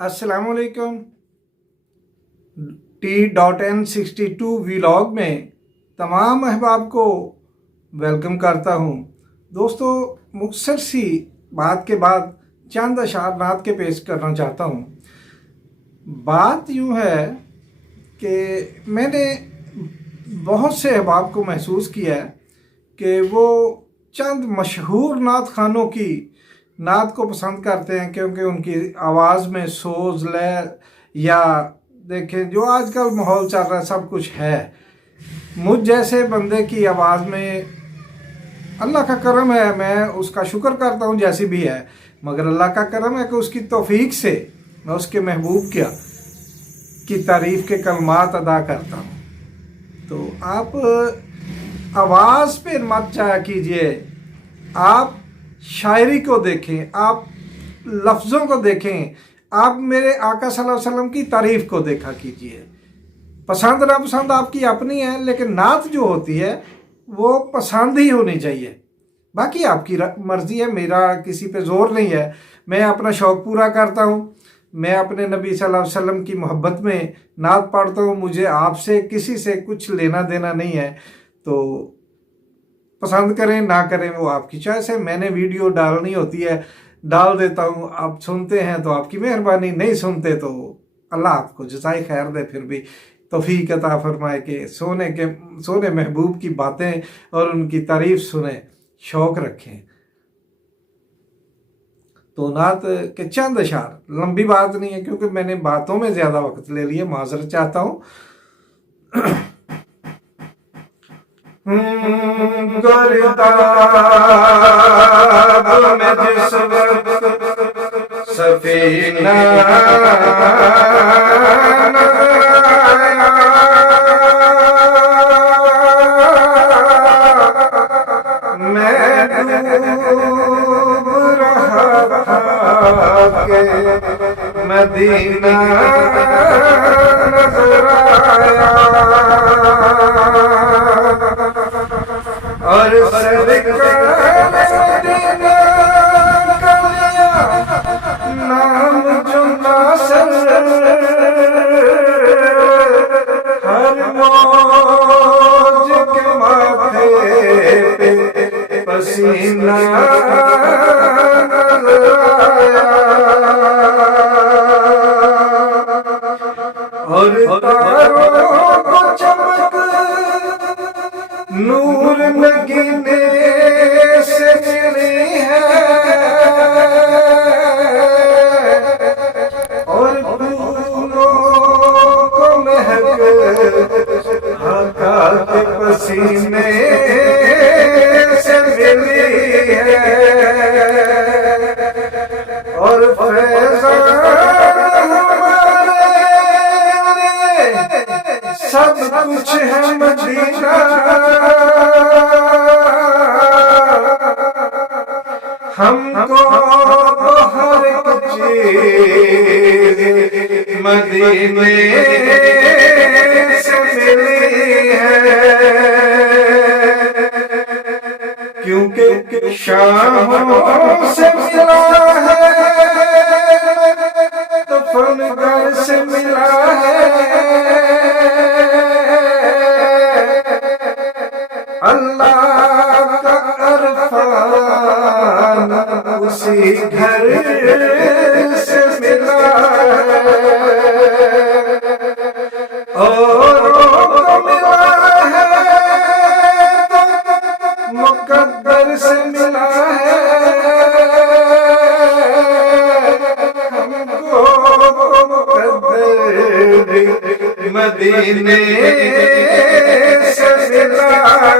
अस्सलामुअलैकुम। T.N62 vlog में तमाम अहबाब को वेलकम करता हूँ। दोस्तों, मुख्तसर सी बात के बाद चंद अशार नात के पेश करना चाहता हूँ। बात यूँ है कि मैंने बहुत से अहबाब को महसूस किया है कि वो चंद मशहूर नात खानों की नात को पसंद करते हैं क्योंकि उनकी आवाज़ में सोज लय या देखें जो आजकल माहौल चल रहा है सब कुछ है। मुझ जैसे बंदे की आवाज़ में अल्लाह का करम है, मैं उसका शुक्र करता हूँ जैसी भी है, मगर अल्लाह का करम है कि उसकी तौफीक से मैं उसके महबूब की तारीफ़ के कलमात अदा करता हूँ। तो आप आवाज़ पे मत जाया कीजिए, आप शायरी को देखें, आप लफ्ज़ों को देखें, आप मेरे आका सल्लल्लाहु अलैहि वसल्लम की तारीफ़ को देखा कीजिए। पसंद ना पसंद आपकी अपनी है, लेकिन नात जो होती है वो पसंद ही होनी चाहिए। बाकी आपकी मर्ज़ी है, मेरा किसी पे ज़ोर नहीं है। मैं अपना शौक़ पूरा करता हूँ, मैं अपने नबी सल्लल्लाहु अलैहि वसल्लम की मोहब्बत में नात पढ़ता हूँ। मुझे आपसे किसी से कुछ लेना देना नहीं है। तो पसंद करें ना करें वो आपकी चॉइस है। मैंने वीडियो डालनी होती है, डाल देता हूँ। आप सुनते हैं तो आपकी मेहरबानी, नहीं सुनते तो अल्लाह आपको जज़ाए खैर दे, फिर भी तौफीक अता फरमाए कि सोने महबूब की बातें और उनकी तारीफ़ सुने, शौक़ रखें। तो नात के चंद अशार, लंबी बात नहीं है क्योंकि मैंने बातों में ज़्यादा वक्त ले लिया, माज़रत चाहता हूँ। गर्दाब में जिस वक्त सफीना मैं डूब रहा था के मदीना नजर आया और नाम चुना सर हर मौज के माथे पे पसीना और तारों को चमक नूर नगीने से मिली है और फूलों को महक आका के पसीने से मिली है और फैज़ान सब कुछ है मदीना। हमको तो हर एक चीज मदीने से मिली है क्योंकि शाहों से मिला है तो फनगर से मिला है। अल्लाह का अरफान उसी घर से मिला है और तो मिला है तो मुकद्दर से मिला है। हमको मुकद्दर मदीने से मिला है।